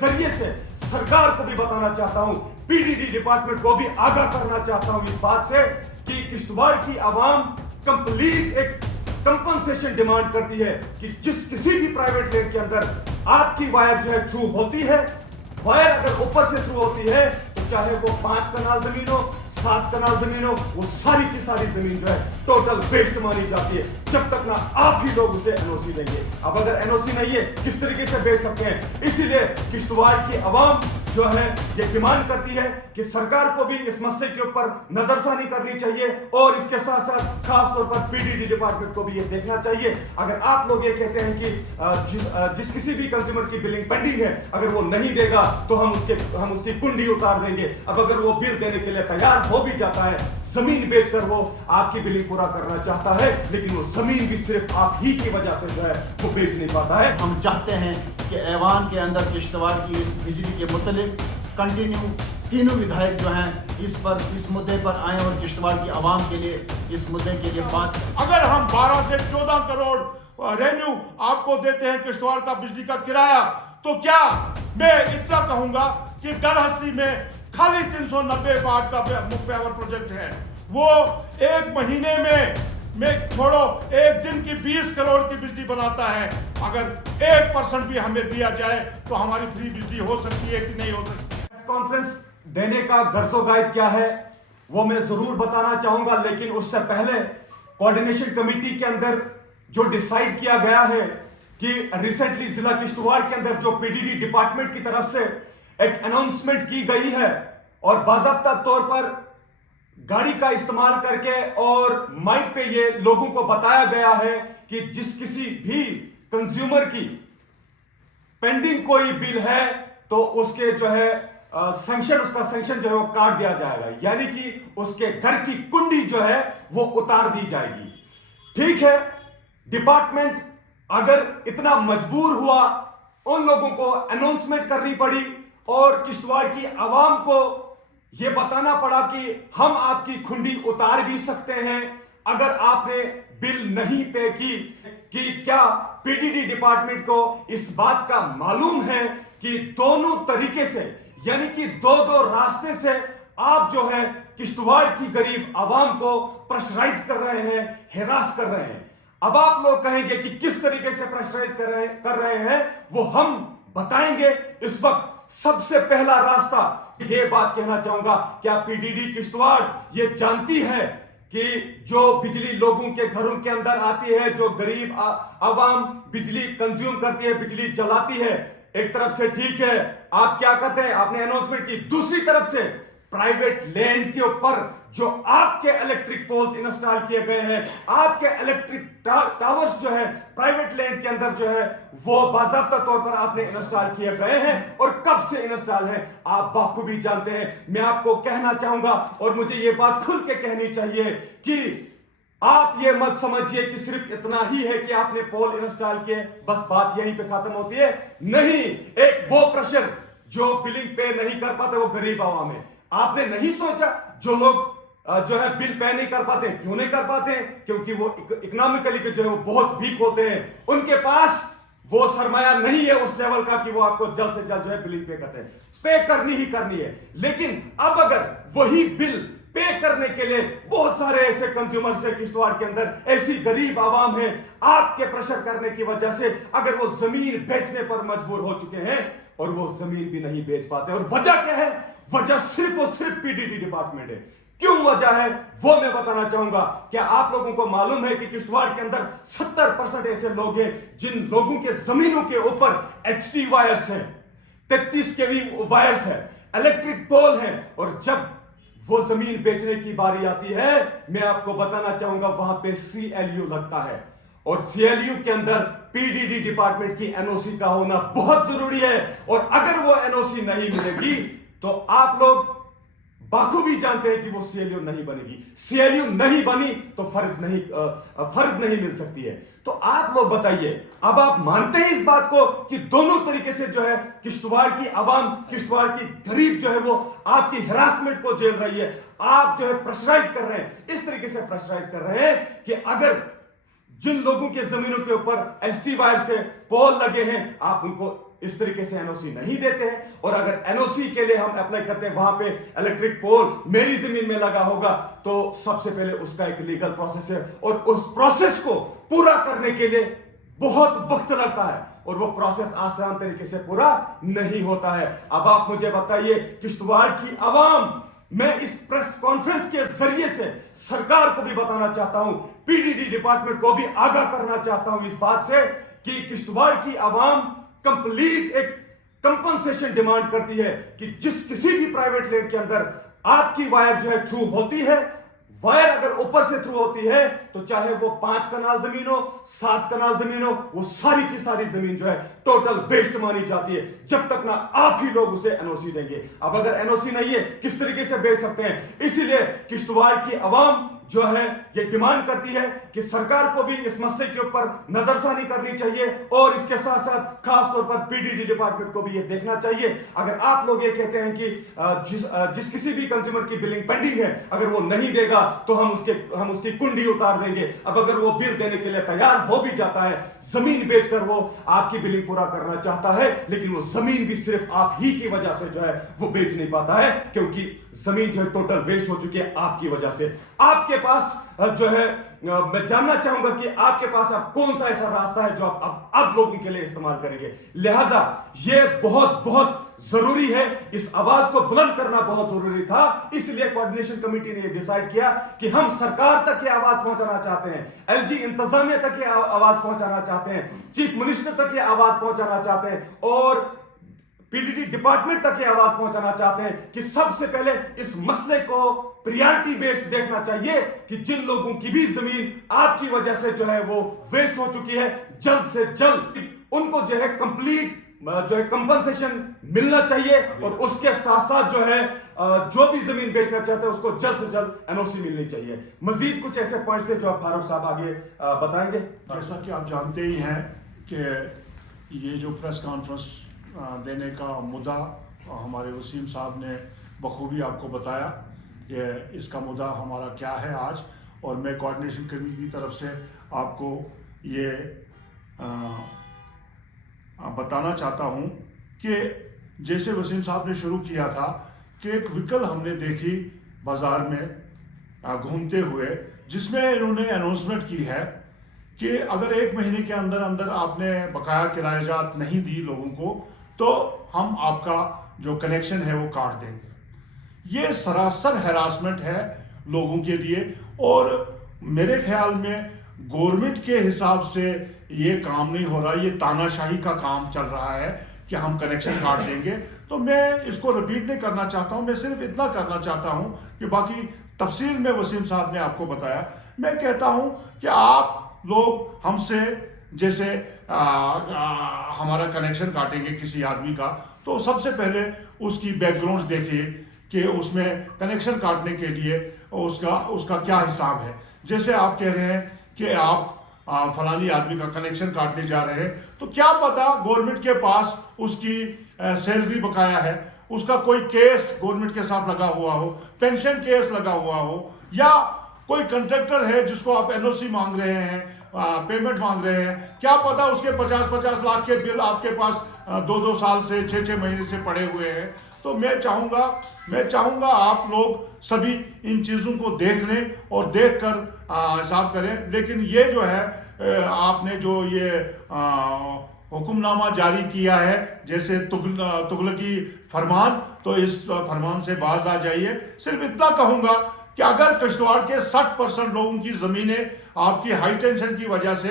जरिए से सरकार को भी बताना चाहता हूं, पीडीडी डिपार्टमेंट को भी आगाह करना चाहता हूं इस बात से कि किश्तवाड़ की आवाम कंप्लीट एक कंपनसेशन डिमांड करती है कि जिस किसी भी प्राइवेट लैंड के अंदर आपकी वायर जो है थ्रू होती है, वायर अगर ऊपर से थ्रू होती है तो चाहे वो 5 कनाल जमीन हो, 7 कनाल जमीन हो, वो सारी की सारी जमीन जो है टोटल वेस्ट मानी जाती है, जब तक ना आप ही लोग उसे एनओसी देंगे। अब अगर एनओसी नहीं है किस तरीके से बेच सकते हैं? इसीलिए किश्तवाड़ की आवाम जो है ये डिमांड करती है कि सरकार को भी इस मसले के ऊपर नजरसानी करनी चाहिए और इसके साथ साथ खास तौर पर पीडीडी डिपार्टमेंट को भी ये देखना चाहिए। अगर आप लोग ये कहते हैं कि जिस किसी भी कंज्यूमर की बिलिंग पेंडिंग है, अगर वो नहीं देगा तो हम उसकी कुंडी उतार देंगे। अब अगर वो बिल देने के लिए तैयार हो भी जाता है, जमीन बेचकर वो आपकी बिलिंग पूरा करना चाहता है, लेकिन वो जमीन भी सिर्फ आप ही की वजह से जो है वो बेच नहीं पाता है। हम चाहते हैं कि ऐवान के अंदर किश्तवाड़ की इस बिजली के मुतल्लिक कंटिन्यू तीनों विधायक जो हैं इस मुद्दे पर आए और किश्तवाड़ की आवाम के लिए इस मुद्दे के लिए बात। अगर हम 12 से 14 करोड़ रेवेन्यू आपको देते हैं किश्तवाड़ का बिजली का किराया, तो क्या मैं इतना कहूंगा कि डरहस्ती में खाली 390 वाट का मुफ्त पावर प्रोजेक्ट है, वो एक महीने में छोड़ो एक दिन की 20 करोड़ की बिजली बनाता है। अगर 1% भी हमें दिया जाए तो हमारी फ्री बिजली हो सकती है कि नहीं हो सकती? कॉन्फ्रेंस देने का गर्जो गाइड क्या है वो मैं जरूर बताना चाहूंगा, लेकिन उससे पहले कोऑर्डिनेशन कमेटी के अंदर जो डिसाइड किया गया है कि रिसेंटली जिला किश्तवाड़ के अंदर जो पीडीडी डिपार्टमेंट की तरफ से एक अनाउंसमेंट की गई है और बाकायदा तौर पर गाड़ी का इस्तेमाल करके और माइक पे ये लोगों को बताया गया है कि जिस किसी भी कंज्यूमर की पेंडिंग कोई बिल है तो उसके जो है उसका सैंक्शन जो है वो काट दिया जाएगा, यानी कि उसके घर की कुंडी जो है वो उतार दी जाएगी। ठीक है, डिपार्टमेंट अगर इतना मजबूर हुआ, उन लोगों को अनाउंसमेंट करनी पड़ी और किश्तवाड़ की आवाम को यह बताना पड़ा कि हम आपकी कुंडी उतार भी सकते हैं अगर आपने बिल नहीं पे की। कि क्या पीडीडी डिपार्टमेंट को इस बात का मालूम है कि दोनों तरीके से, यानी कि दो रास्ते से आप जो है किश्तवाड़ की गरीब आवाम को प्रेशराइज कर रहे हैं, हिरास कर रहे हैं। अब आप लोग कहेंगे कि किस तरीके से प्रेशराइज कर रहे हैं, वो हम बताएंगे। इस वक्त सबसे पहला रास्ता ये बात कहना चाहूंगा, क्या पीडीडी किश्तवाड़ ये जानती है कि जो बिजली लोगों के घरों के अंदर आती है, जो गरीब आवाम बिजली कंज्यूम करती है, बिजली जलाती है, एक तरफ से ठीक है आप क्या कहते हैं, आपने अनाउंसमेंट की, दूसरी तरफ से प्राइवेट लैंड के ऊपर जो आपके इलेक्ट्रिक पोल्स इंस्टॉल किए गए हैं, आपके इलेक्ट्रिक टावर्स जो है प्राइवेट लैंड के अंदर जो है वो बाकायदा तौर पर आपने इंस्टॉल किए गए हैं और कब से इंस्टॉल है आप बाखूबी जानते हैं। मैं आपको कहना चाहूंगा और मुझे ये बात खुल के कहनी चाहिए कि आप ये मत समझिए कि सिर्फ इतना ही है कि आपने पोल इंस्टॉल किए, बस बात यहीं पे खत्म होती है। नहीं, एक वो प्रेशर जो बिलिंग पे नहीं कर पाते वो गरीब आवाम है। आपने नहीं सोचा जो लोग जो है बिल पे नहीं कर पाते, क्यों नहीं कर पाते? क्योंकि वो इकोनॉमिकली जो है वो बहुत वीक होते हैं, उनके पास वो सरमाया नहीं है उस लेवल का कि वो आपको जल्द से जल्द जो है बिलिंग पे करते हैं। पे करनी ही करनी है, लेकिन अब अगर वही बिल पे करने के लिए बहुत सारे ऐसे कंज्यूमर्स है किश्तवाड़ के अंदर, ऐसी गरीब आवाम है, आपके प्रेशर करने की वजह से अगर वो जमीन बेचने पर मजबूर हो चुके हैं और वो जमीन भी नहीं बेच पाते। और वजह क्या है? वजह सिर्फ और सिर्फ पीडीडी डिपार्टमेंट है। क्यों वजह है वो मैं बताना चाहूंगा। क्या आप लोगों को मालूम है कि किश्तवाड़ के अंदर 70% ऐसे लोग हैं जिन लोगों के जमीनों के ऊपर एचटी वायर्स हैं, 33 केवी वायर्स है, इलेक्ट्रिक पोल है, और जब वो जमीन बेचने की बारी आती है, मैं आपको बताना चाहूंगा वहां पे सीएलयू लगता है और सीएलयू के अंदर पीडीडी डिपार्टमेंट की एनओसी का होना बहुत जरूरी है। और अगर वो एनओसी नहीं मिलेगी तो आप लोग बाखूबी जानते हैं कि वो सीएलयू नहीं बनेगी। सीएलयू नहीं बनी तो फर्द नहीं मिल सकती है। तो आप लोग बताइए, अब आप मानते हैं इस बात को कि दोनों तरीके से जो है किश्तवाड़ की आवाम, किश्तवाड़ की गरीब जो है वो आपकी हिरासमेंट को झेल रही है, आप जो है प्रेशराइज कर रहे हैं, इस तरीके से प्रेशराइज कर रहे हैं कि अगर जिन लोगों के जमीनों के ऊपर एचटी वायर से पोल लगे हैं आप उनको इस तरीके से एनओसी नहीं देते हैं। और अगर एनओसी के लिए हम अप्लाई करते हैं, वहां पे इलेक्ट्रिक पोल मेरी जमीन में लगा होगा, तो सबसे पहले उसका एक लीगल प्रोसेस है और उस प्रोसेस को पूरा करने के लिए बहुत वक्त लगता है और वो प्रोसेस आसान तरीके से पूरा नहीं होता है। अब आप मुझे बताइए, किश्तवाड़ की आवाम, मैं इस प्रेस कॉन्फ्रेंस के जरिए से सरकार को भी बताना चाहता हूं, पीडीडी डिपार्टमेंट को भी आगाह करना चाहता हूं इस बात से कि किश्तवाड़ की आवाम कंप्लीट एक कंपनसेशन डिमांड करती है कि जिस किसी भी प्राइवेट लैंड के अंदर आपकी वायर जो है थ्रू होती है, वायर अगर ऊपर से थ्रू होती है, तो चाहे वो 5 कनाल जमीन हो, 7 कनाल जमीन हो, वो सारी की सारी जमीन जो है टोटल वेस्ट मानी जाती है, जब तक ना आप ही लोग उसे एनओसी देंगे। अब अगर एनओसी नहीं है, किस तरीके से बेच सकते हैं? इसीलिए किश्तवाड़ की आवाम जो है ये डिमांड करती है कि सरकार को भी इस मसले के ऊपर नजरसानी करनी चाहिए और इसके साथ साथ खास तौर पर पीडीडी डिपार्टमेंट को भी ये देखना चाहिए। अगर आप लोग ये कहते हैं कि जिस किसी भी कंज्यूमर की बिलिंग पेंडिंग है, अगर वो नहीं देगा तो हम उसकी कुंडी उतार देंगे। अब अगर वो बिल देने के लिए तैयार हो भी जाता है, जमीन बेचकर वो आपकी बिलिंग पूरा करना चाहता है, लेकिन वो जमीन भी सिर्फ आप ही की वजह से जो है वो बेच नहीं पाता है, क्योंकि जमीन जो है टोटल वेस्ट हो चुकी है आपकी वजह से। आपके पास जो है, मैं जानना चाहूंगा कि आपके पास अब कौन सा ऐसा रास्ता है जो आप लोगों के लिए इस्तेमाल करेंगे। लिहाजा ये बहुत बहुत जरूरी है, इस आवाज को बुलंद करना बहुत जरूरी था। इसलिए कोऑर्डिनेशन कमेटी ने डिसाइड किया कि हम सरकार तक ये आवाज पहुंचाना चाहते हैं, एलजी इंतजामिया तक ये आवाज पहुंचाना चाहते हैं, चीफ मिनिस्टर तक ये आवाज पहुंचाना चाहते हैं और पीडीडी डिपार्टमेंट तक ये आवाज पहुंचाना चाहते हैं कि सबसे पहले इस मसले को प्रायोरिटी बेस्ड देखना चाहिए कि जिन लोगों की भी जमीन आपकी वजह से जो है वो वेस्ट हो चुकी है, जल्द से जल्द उनको जो है कंप्लीट जो है कंपनसेशन मिलना चाहिए और उसके साथ साथ जो है जो भी जमीन बेचना चाहते हैं उसको जल्द से जल्द एनओसी मिलनी चाहिए। मजीद कुछ ऐसे पॉइंट्स हैं जो आप फारूक साहब आगे बताएंगे। जैसा कि आप जानते ही हैं कि ये जो प्रेस कॉन्फ्रेंस देने का मुद्दा हमारे वसीम साहब ने बखूबी आपको बताया कि इसका मुद्दा हमारा क्या है आज, और मैं कोऑर्डिनेशन कमेटी की तरफ से आपको ये बताना चाहता हूँ कि जैसे वसीम साहब ने शुरू किया था कि एक व्हीकल हमने देखी बाज़ार में घूमते हुए, जिसमें इन्होंने अनाउंसमेंट की है कि अगर 1 महीने के अंदर अंदर आपने बकाया किरायाजात नहीं दी लोगों को तो हम आपका जो कनेक्शन है वो काट देंगे। ये सरासर हैरासमेंट है लोगों के लिए और मेरे ख्याल में गवर्नमेंट के हिसाब से ये काम नहीं हो रहा, ये तानाशाही का काम चल रहा है कि हम कनेक्शन काट देंगे। तो मैं इसको रिपीट नहीं करना चाहता हूँ, मैं सिर्फ इतना करना चाहता हूँ कि बाकी तफसील में वसीम साहब ने आपको बताया। मैं कहता हूँ कि आप लोग हमसे जैसे हमारा कनेक्शन काटेंगे किसी आदमी का, तो सबसे पहले उसकी बैकग्राउंड देखिए कि उसमें कनेक्शन काटने के लिए उसका क्या हिसाब है। जैसे आप कह रहे हैं कि आप फलानी आदमी का कनेक्शन काटने जा रहे हैं, तो क्या पता गवर्नमेंट के पास उसकी सैलरी बकाया है, उसका कोई केस गवर्नमेंट के साथ लगा हुआ हो, पेंशन केस लगा हुआ हो, या कोई कंट्रैक्टर है जिसको आप एनओसी मांग रहे हैं, पेमेंट मांग रहे हैं, क्या पता उसके 50-50 लाख के बिल आपके पास 2-2 साल से 6-6 महीने से पड़े हुए हैं। तो मैं चाहूँगा आप लोग सभी इन चीज़ों को देख लें और देख कर हिसाब करें। लेकिन ये जो है आपने जो ये हुक्मनामा जारी किया है जैसे तुगलकी फरमान, तो इस फरमान से बाज आ जाइए। सिर्फ इतना कहूँगा कि अगर किश्तवाड़ के 60% लोगों की ज़मीनें आपकी हाई टेंशन की वजह से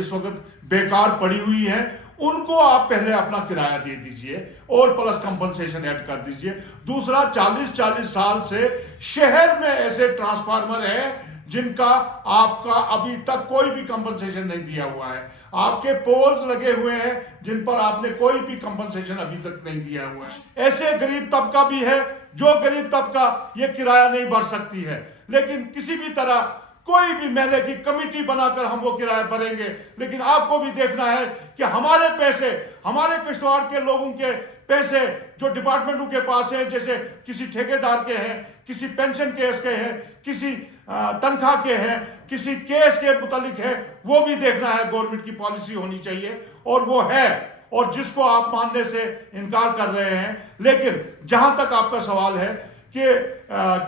इस वक्त बेकार पड़ी हुई हैं, उनको आप पहले अपना किराया दे दीजिए और प्लस कंपनसेशन ऐड कर दीजिए। दूसरा, 40-40 साल से शहर में ऐसे ट्रांसफार्मर हैं जिनका आपका अभी तक कोई भी कंपनसेशन नहीं दिया हुआ है, आपके पोल्स लगे हुए हैं जिन पर आपने कोई भी कंपनसेशन अभी तक नहीं दिया हुआ है। ऐसे गरीब तबका भी है जो गरीब तबका ये किराया नहीं भर सकती है, लेकिन किसी भी तरह कोई भी महल्ले की कमेटी बनाकर हम वो किराया भरेंगे। लेकिन आपको भी देखना है कि हमारे पैसे, हमारे किश्तवाड़ के लोगों के पैसे जो डिपार्टमेंटों के पास हैं, जैसे किसी ठेकेदार के हैं, किसी पेंशन केस के हैं, किसी तनख्वाह के हैं, किसी केस के मुतालिक है, वो भी देखना है। गवर्नमेंट की पॉलिसी होनी चाहिए और वो है, और जिसको आप मानने से इनकार कर रहे हैं। लेकिन जहां तक आपका सवाल है कि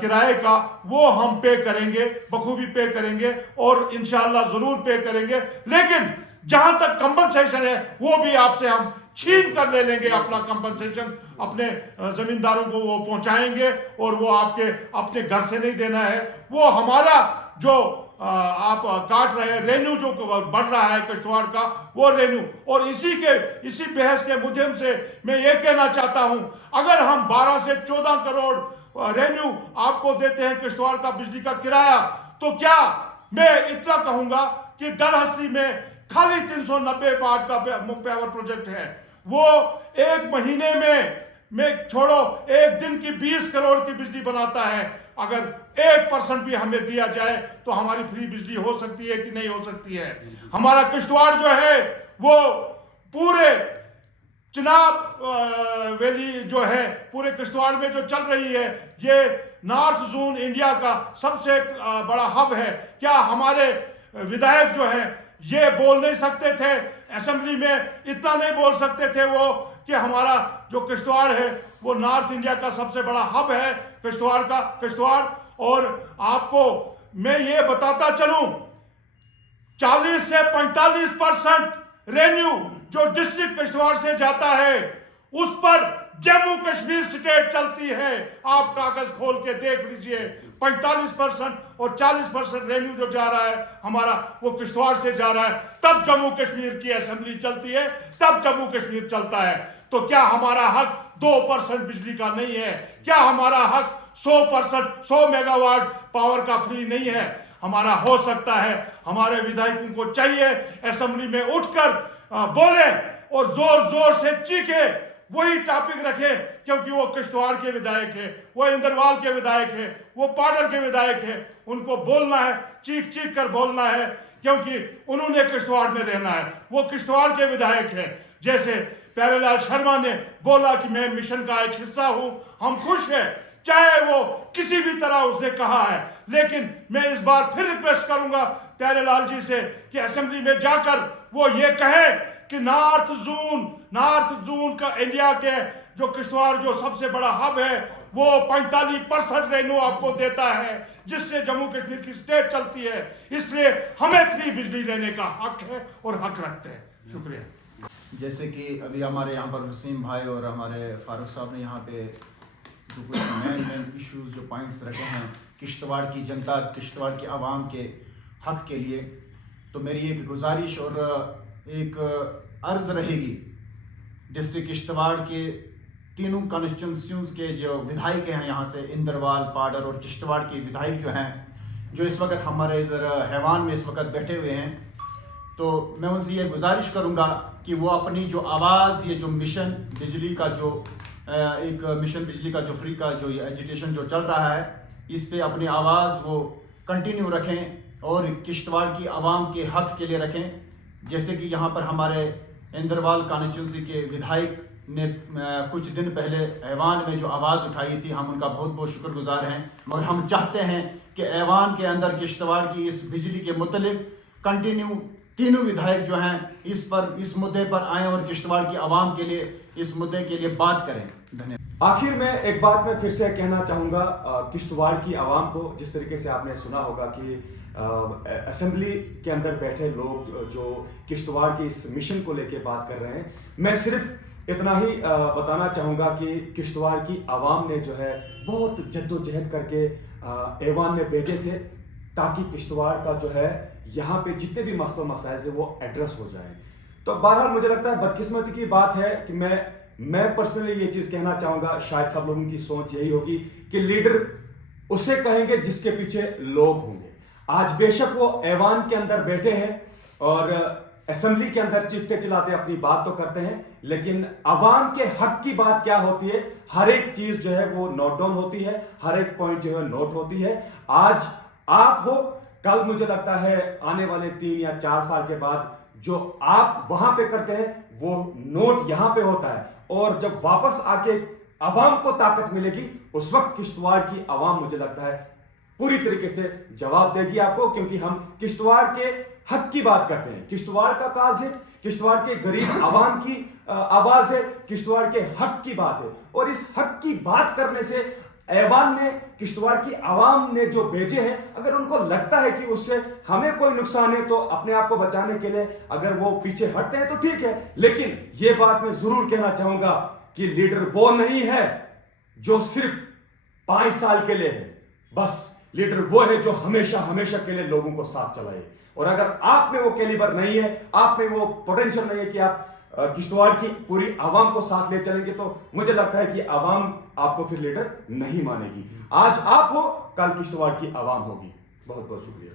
किराए का, वो हम पे करेंगे, बखूबी पे करेंगे और इंशाअल्लाह जरूर पे करेंगे। लेकिन जहां तक कंपनसेशन है वो भी आपसे हम छीन कर ले लेंगे। अपना कंपनसेशन अपने जमींदारों को वो पहुंचाएंगे, और वो आपके अपने घर से नहीं देना है। वो हमारा जो आप काट रहे हैं रेन्यू जो बढ़ रहा है किश्तवाड़ का, वो रेन्यू, और इसी बहस के माध्यम से मैं ये कहना चाहता हूं, अगर हम 12 से 14 करोड़ रेन्यू आपको देते हैं किश्तवाड़ का बिजली का किराया, तो क्या मैं इतना कहूंगा कि डरहस्ती में खाली 390 वाट का पावर प्रोजेक्ट है, वो एक महीने में छोड़ो, एक दिन की 20 करोड़ की बिजली बनाता है। अगर 1% भी हमें दिया जाए तो हमारी फ्री बिजली हो सकती है कि नहीं हो सकती है। हमारा किश्तवाड़ जो है वो पूरे चिनाब वैली जो है, पूरे किश्तवाड़ में जो चल रही है, ये नॉर्थ जोन इंडिया का सबसे बड़ा हब है। क्या हमारे विधायक जो है ये बोल नहीं सकते थे असेंबली में, इतना नहीं बोल सकते थे वो कि हमारा जो किश्तवाड़ है वो नॉर्थ इंडिया का सबसे बड़ा हब है किश्तवाड़। और आपको मैं ये बताता चलूं, 40 से 45% रेन्यू जो डिस्ट्रिक्ट किश्तवाड़ से जाता है उस पर जम्मू कश्मीर स्टेट चलती है। आप कागज खोल के देख लीजिए, 45% और 40% रेन्यू जो जा रहा है हमारा, वो किश्तवाड़ से जा रहा है। तब जम्मू कश्मीर की असेंबली चलती है, तब जम्मू कश्मीर चलता है। तो क्या हमारा हक 2% बिजली का नहीं है? क्या हमारा हक 100% 100 मेगावाट पावर का फ्री नहीं है? हमारा हो सकता है। हमारे विधायकों को चाहिए असेंबली में उठकर बोले और जोर जोर से चीखे, वही टॉपिक रखे, क्योंकि वो किश्तवाड़ के विधायक है, वो इंदरवाल के विधायक है, वो पाडर के विधायक है। उनको बोलना है, चीख चीख कर बोलना है, क्योंकि उन्होंने किश्तवाड़ में रहना है, वो किश्तवाड़ के विधायक है। जैसे प्यारेलाल शर्मा ने बोला कि मैं मिशन का एक हिस्सा हूं, हम खुश हैं, चाहे वो किसी भी तरह उसने कहा है। लेकिन मैं इस बार फिर रिक्वेस्ट करूंगा प्यारेलाल जी से कि असेंबली में जाकर वो ये कहे कि नॉर्थ जोन का इंडिया के जो किश्तवाड़ जो सबसे बड़ा हब है, वो 45% रेन्यू आपको देता है, जिससे जम्मू कश्मीर की स्टेट चलती है। इसलिए हमें फ्री बिजली लेने का हक है और हक रखते हैं। शुक्रिया। जैसे कि अभी हमारे यहाँ पर वसीम भाई और हमारे फारूक साहब ने यहाँ पे जो कुछ मेन इश्यूज जो पॉइंट्स रखे हैं किश्तवाड़ की जनता, किश्तवाड़ की आवाम के हक के लिए, तो मेरी एक गुजारिश और एक अर्ज़ रहेगी डिस्ट्रिक्ट किश्तवाड़ के तीनों कॉन्स्टिट्यूंसीज के जो विधायक हैं यहाँ से, इंदरवाल, पाडर और किश्तवाड़ के विधायक जो हैं, जो इस वक्त हमारे इधर हैवान में इस वक्त बैठे हुए हैं, तो मैं उनसे ये गुजारिश करूँगा कि वो अपनी जो आवाज़, ये जो मिशन बिजली का जो एक मिशन बिजली का जो फ्री का जो एजिटेशन जो चल रहा है, इस पे अपनी आवाज़ वो कंटिन्यू रखें और किश्तवाड़ की आवाम के हक के लिए रखें। जैसे कि यहाँ पर हमारे इंदरवाल कॉन्स्टिट्यूंसी के विधायक ने कुछ दिन पहले ऐवान में जो आवाज़ उठाई थी, हम उनका बहुत बहुत शुक्रगुजार हैं। मगर हम चाहते हैं कि ऐवान के अंदर किश्तवाड़ की इस बिजली के मुतल्लिक कंटिन्यू तीनों विधायक जो हैं इस मुद्दे पर आएँ और किश्तवाड़ की आवाम के लिए इस मुद्दे के लिए बात करें। धन्यवाद। आखिर में एक बात मैं फिर से कहना चाहूँगा किश्तवाड़ की आवाम को, जिस तरीके से आपने सुना होगा कि असेंबली के अंदर बैठे लोग जो किश्तवाड़ की इस मिशन को लेके बात कर रहे हैं, मैं सिर्फ इतना ही बताना चाहूँगा कि किश्तवाड़ की आवाम ने जो है बहुत जद्दोजहद करके ऐवान में भेजे थे, ताकि किश्तवाड़ का जो है यहाँ पे जितने भी मसले मसाइल से वो एड्रेस हो जाए। तो बहरहाल मुझे लगता है बदकिस्मती की बात है कि मैं पर्सनली ये चीज़ कहना चाहूँगा, शायद सब लोगों की सोच यही होगी कि लीडर उसे कहेंगे जिसके पीछे लोग होंगे। आज बेशक वो ऐवान के अंदर बैठे हैं और असेंबली के अंदर चीखते चिल्लाते अपनी बात तो करते हैं, लेकिन आवाम के हक की बात क्या होती है, हर एक चीज जो है वो नोट डाउन होती है, हर एक पॉइंट जो है नोट होती है। आज आप हो, कल मुझे लगता है आने वाले 3 या 4 साल के बाद जो आप वहां पे करते हैं वो नोट यहां पे होता है, और जब वापस आके आवाम को ताकत मिलेगी उस वक्त किश्तवाड़ की आवाम मुझे लगता है पूरी तरीके से जवाब देगी आपको, क्योंकि हम किश्तवाड़ के हक की बात करते हैं। किश्तवाड़ का काज है किश्तवाड़ के गरीब आवाम की आवाज है, किश्तवाड़ के हक की बात है। और इस हक की बात करने से ऐवान ने, किश्तवाड़ की आवाम ने जो भेजे हैं, अगर उनको लगता है कि उससे हमें कोई नुकसान है तो अपने आप को बचाने के लिए अगर वो पीछे हटते हैं तो ठीक है। लेकिन ये बात मैं जरूर कहना चाहूंगा कि लीडर वो नहीं है जो सिर्फ 5 साल के लिए है, बस लीडर वो है जो हमेशा हमेशा के लिए लोगों को साथ चलाए। और अगर आप में वो कैलिबर नहीं है, आप में वो पोटेंशियल नहीं है कि आप किश्तवाड़ की पूरी आवाम को साथ ले चलेंगे, तो मुझे लगता है कि आवाम आपको फिर लीडर नहीं मानेगी। आज आप हो, कल किश्तवाड़ की आवाम होगी। बहुत बहुत शुक्रिया।